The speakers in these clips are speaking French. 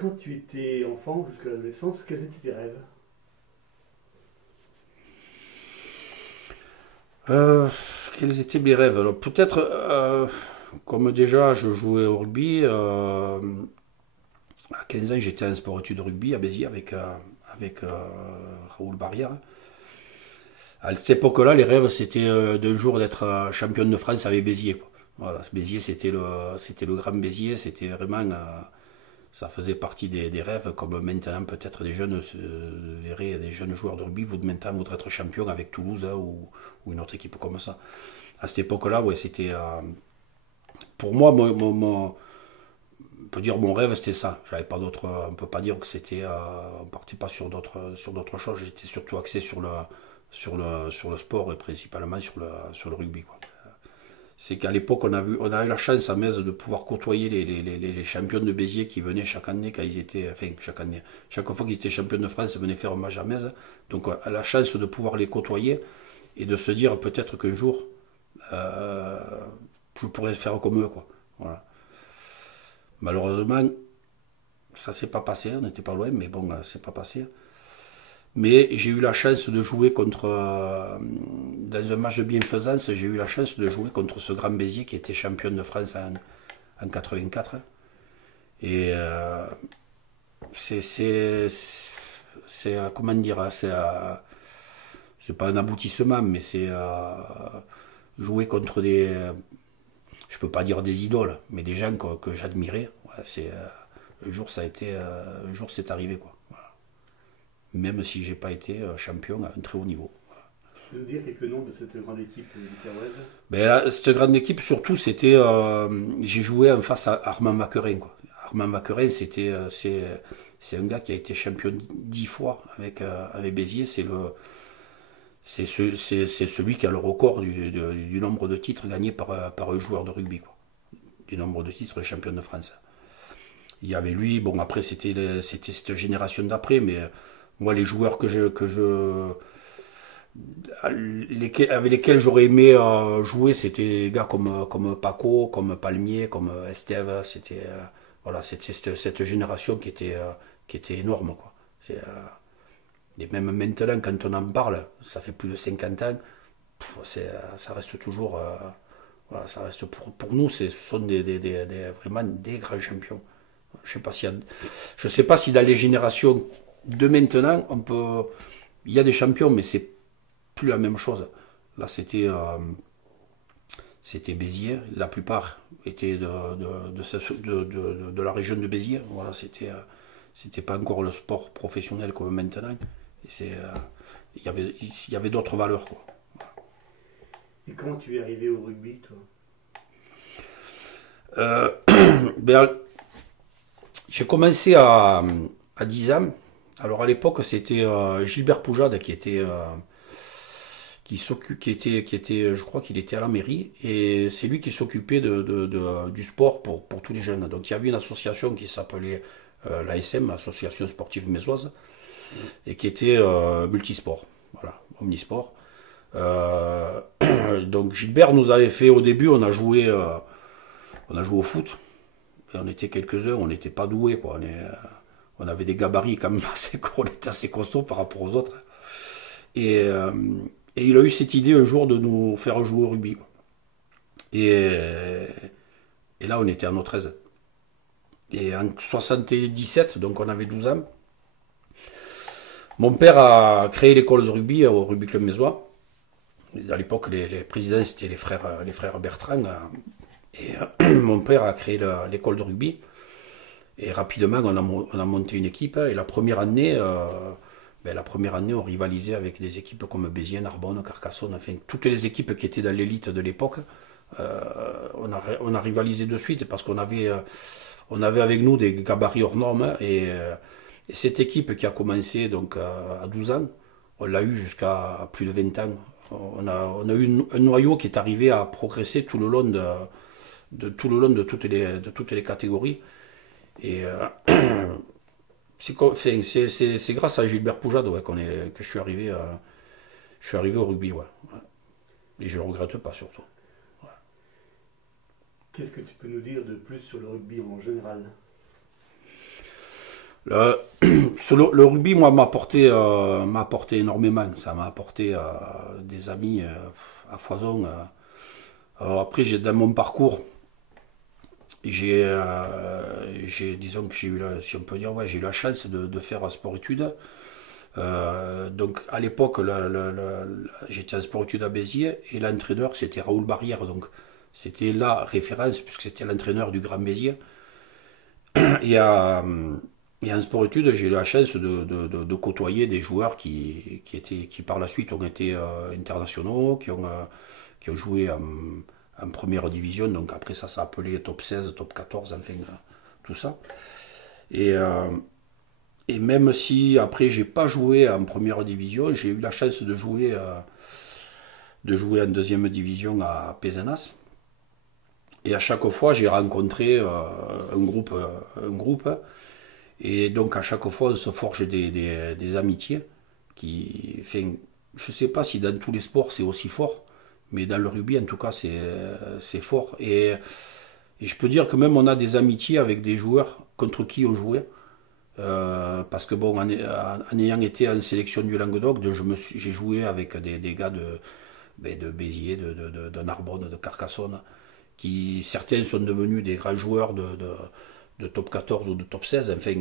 Quand tu étais enfant jusqu'à l'adolescence, quels étaient tes rêves? Euh, Quels étaient mes rêves? Alors peut-être, comme déjà je jouais au rugby, à 15 ans j'étais en sport-études rugby à Béziers avec Raoul Barrière. À cette époque-là, les rêves c'était d'un jour d'être championne de France avec Béziers, quoi. Voilà, Béziers c'était le grand Béziers, c'était vraiment ça faisait partie des rêves, comme maintenant peut-être des jeunes verraient des jeunes joueurs de rugby maintenant voudraient être champion avec Toulouse, hein, ou une autre équipe comme ça. À cette époque-là, ouais, c'était pour moi, on peut dire mon rêve, c'était ça. J'avais pas d'autre, on peut pas dire que c'était, on partait pas sur d'autres choses. J'étais surtout axé sur le sport et principalement sur le rugby, quoi. C'est qu'à l'époque, on a eu la chance à Metz de pouvoir côtoyer les champions de Béziers qui venaient chaque année quand ils étaient, enfin chaque année, chaque fois qu'ils étaient champions de France, ils venaient faire un match à Metz. Donc, on a la chance de pouvoir les côtoyer et de se dire peut-être qu'un jour, euh, je pourrais faire comme eux, quoi. Voilà. Malheureusement, ça s'est pas passé, on n'était pas loin, mais bon, c'est pas passé. Mais j'ai eu la chance de jouer dans un match de bienfaisance, j'ai eu la chance de jouer contre ce grand Béziers qui était champion de France en 84. Et comment dire, c'est pas un aboutissement, mais c'est jouer contre je peux pas dire des idoles, mais des gens que j'admirais. Ouais, un jour ça a été, un jour c'est arrivé, quoi. Voilà. Même si j'ai pas été champion à un très haut niveau. Tu peux nous dire quelques noms de cette grande équipe bicéroise? Mais là, cette grande équipe, surtout, c'était, j'ai joué en face à Armand Vaquerin, quoi. Armand Vaquerin, c'est un gars qui a été champion 10 fois avec Béziers. C'est celui qui a le record du nombre de titres gagnés par un joueur de rugby, quoi. Du nombre de titres de champion de France. Il y avait lui, bon après c'était cette génération d'après, mais moi les joueurs avec lesquels j'aurais aimé jouer, c'était des gars comme Paco, comme Palmier, comme Esteve. C'était voilà, c'était cette génération qui était énorme, quoi. Et même maintenant, quand on en parle, ça fait plus de 50 ans, ça reste toujours, voilà, ça reste pour nous, ce sont vraiment des grands champions. Je sais pas si dans les générations de maintenant, il y a des champions, mais c'est plus la même chose. Là, c'était Béziers. La plupart étaient de la région de Béziers. Voilà, c'était pas encore le sport professionnel comme maintenant. Et il y avait d'autres valeurs, quoi. Et comment tu es arrivé au rugby, toi? Euh, ben, j'ai commencé à 10 ans. Alors à l'époque, c'était Gilbert Poujade qui était, je crois qu'il était à la mairie, et c'est lui qui s'occupait du sport pour tous les jeunes. Donc il y avait une association qui s'appelait l'ASM, Association Sportive Mésoise, et qui était multisport, voilà, omnisport. Euh, donc Gilbert nous avait fait au début, on a joué au foot, et on était quelques-uns, on n'était pas doués, quoi. On avait des gabarits quand même on était assez costauds par rapport aux autres. Et, euh, et il a eu cette idée un jour de nous faire jouer au rugby, quoi. Et là, on était en O13. Et en 77, donc on avait 12 ans, mon père a créé l'école de rugby au Rugby Club Mézois. À l'époque, les présidents, c'était les frères Bertrand. Et mon père a créé l'école de rugby. Et rapidement, on a monté une équipe. Et la première année, on rivalisait avec des équipes comme Béziers, Narbonne, Carcassonne, enfin toutes les équipes qui étaient dans l'élite de l'époque. On a rivalisé de suite parce qu'on avait avec nous des gabarits hors normes. Et cette équipe qui a commencé donc à 12 ans, on l'a eu jusqu'à plus de 20 ans. On a eu un noyau qui est arrivé à progresser tout le long de toutes les catégories. Et c'est grâce à Gilbert Poujade, ouais, que je suis arrivé au rugby, ouais. Et je ne le regrette pas, surtout. Qu'est-ce que tu peux nous dire de plus sur le rugby en général? Le, le rugby, moi, m'a apporté énormément. Ça m'a apporté des amis à foison. Alors après, dans mon parcours, disons que j'ai eu, si on peut dire, ouais, j'ai eu la chance de faire un sport-études. Donc à l'époque, j'étais en sport-études à Béziers et l'entraîneur c'était Raoul Barrière. Donc c'était la référence puisque c'était l'entraîneur du Grand Béziers. Et, et en sport-études, j'ai eu la chance de côtoyer des joueurs qui par la suite ont été internationaux, qui ont joué en première division. Donc après ça s'appelait top 16, top 14, enfin tout ça. Et, euh, et même si après j'ai pas joué en première division, j'ai eu la chance de jouer en deuxième division à Pézenas. Et à chaque fois, j'ai rencontré un groupe. Et donc à chaque fois, on se forge des amitiés qui, enfin, je sais pas si dans tous les sports c'est aussi fort, mais dans le rugby en tout cas c'est fort. Et je peux dire que même on a des amitiés avec des joueurs contre qui on jouait. Parce que bon, en ayant été en sélection du Languedoc, j'ai joué avec des gars de Béziers, de Narbonne, de Carcassonne, qui certains sont devenus des grands joueurs de top 14 ou de top 16, enfin,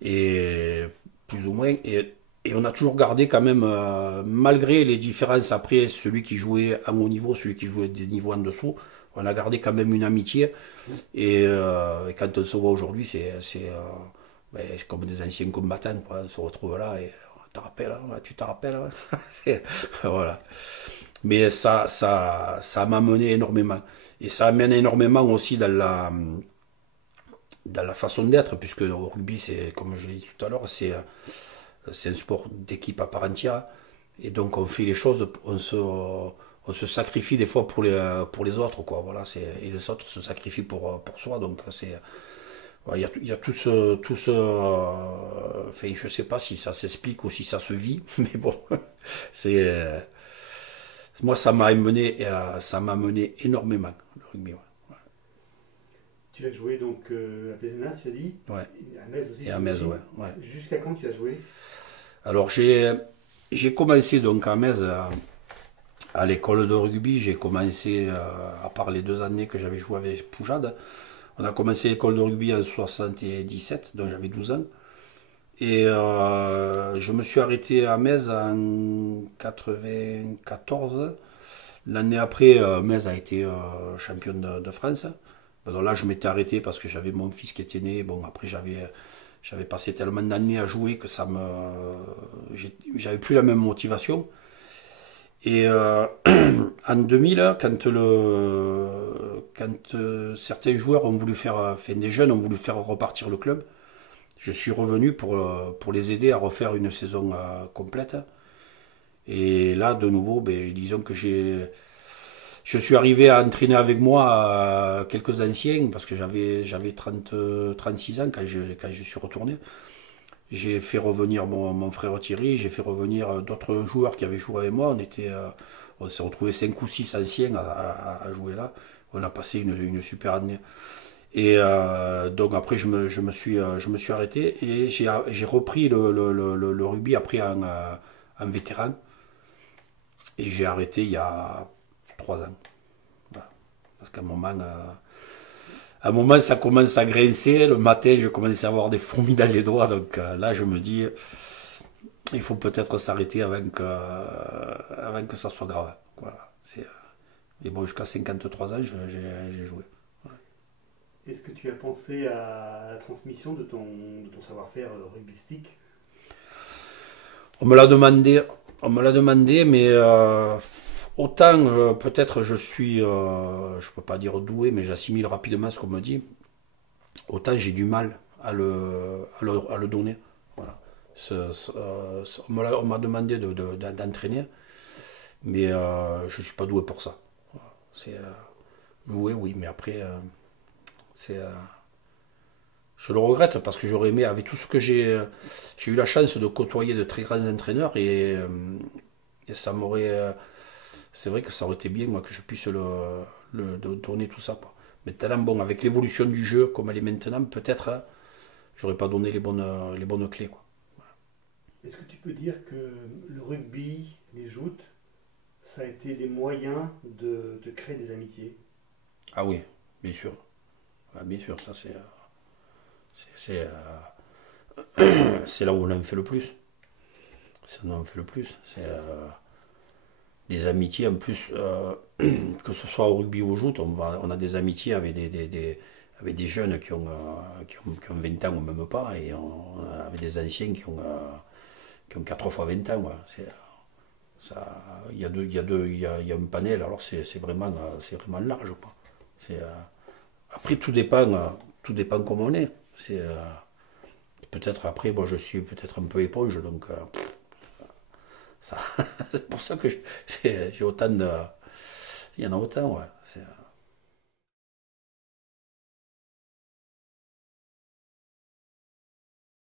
et plus ou moins. Et on a toujours gardé quand même, malgré les différences après, celui qui jouait à mon niveau, celui qui jouait des niveaux en dessous, on a gardé quand même une amitié. Et quand on se voit aujourd'hui, c'est comme des anciens combattants, quoi. On se retrouve là et tu te rappelles, hein, tu te rappelles. Hein. Voilà. Mais ça m'a mené énormément. Et ça amène énormément aussi dans la façon d'être, puisque le rugby, c'est, comme je l'ai dit tout à l'heure, c'est un sport d'équipe à part entière. Et donc on fait les choses, on se sacrifie des fois pour les autres, quoi. Voilà, et les autres se sacrifient pour soi. Donc voilà, il y a enfin, je sais pas si ça s'explique ou si ça se vit, mais bon, c'est, moi ça m'a mené énormément le rugby. Ouais. Tu as joué donc à Pézenas, tu as dit. Ouais. Et à Metz aussi. Et à Metz, ouais. Ouais. Jusqu'à quand tu as joué? Alors j'ai commencé donc à Metz à l'école de rugby. J'ai commencé, à part les 2 années que j'avais joué avec Poujade, on a commencé l'école de rugby en 77, donc j'avais 12 ans. Et je me suis arrêté à Metz en 94. L'année après, Metz a été championne de France. Donc là, je m'étais arrêté parce que j'avais mon fils qui était né. Bon, après, j'avais passé tellement d'années à jouer que j'avais plus la même motivation. Et en 2000, quand certains joueurs ont voulu enfin des jeunes ont voulu faire repartir le club, je suis revenu pour les aider à refaire une saison complète. Et là, de nouveau, disons que je suis arrivé à entraîner avec moi quelques anciens, parce que j'avais 36 ans quand je suis retourné. J'ai fait revenir mon frère Thierry, j'ai fait revenir d'autres joueurs qui avaient joué avec moi. On s'est retrouvés 5 ou 6 anciens à jouer là. On a passé une super année. Et donc après je me suis arrêté et j'ai repris le rugby après en vétéran. Et j'ai arrêté il y a 3 ans. Voilà. Parce qu'à un moment, ça commence à grincer. Le matin, je commence à avoir des fourmis dans les doigts. Donc là, je me dis, il faut peut-être s'arrêter avant que ça soit grave. Voilà. Et bon, jusqu'à 53 ans, j'ai joué. Voilà. Est-ce que tu as pensé à la transmission de ton savoir-faire rugbystique? On me l'a demandé, mais autant peut-être je suis, je peux pas dire doué, mais j'assimile rapidement ce qu'on me dit. Autant j'ai du mal à le donner. Voilà. On m'a demandé d'entraîner, mais je suis pas doué pour ça. Voilà. C'est jouer, oui, mais après, c'est je le regrette parce que j'aurais aimé, avec tout ce que j'ai eu la chance de côtoyer de très grands entraîneurs et ça m'aurait, c'est vrai que ça aurait été bien moi que je puisse donner tout ça, quoi. Maintenant bon, avec l'évolution du jeu comme elle est maintenant, peut-être j'aurais pas donné les bonnes clés, quoi. Est-ce que tu peux dire que le rugby, les joutes, ça a été des moyens de créer des amitiés? Ah oui, bien sûr. Ah, bien sûr, ça c'est c'est là où on en fait le plus. C'est là où on en fait le plus. C'est des amitiés en plus, que ce soit au rugby ou au joute, on a des amitiés avec avec des jeunes qui ont 20 ans ou même pas, et avec des anciens qui ont 4 fois 20 ans. Ouais. Il y a un panel, alors c'est vraiment large, quoi. Après, tout dépend comment on est. Peut-être après, moi je suis peut-être un peu éponge, donc ça, c'est pour ça que j'ai autant de. Il y en a autant, ouais.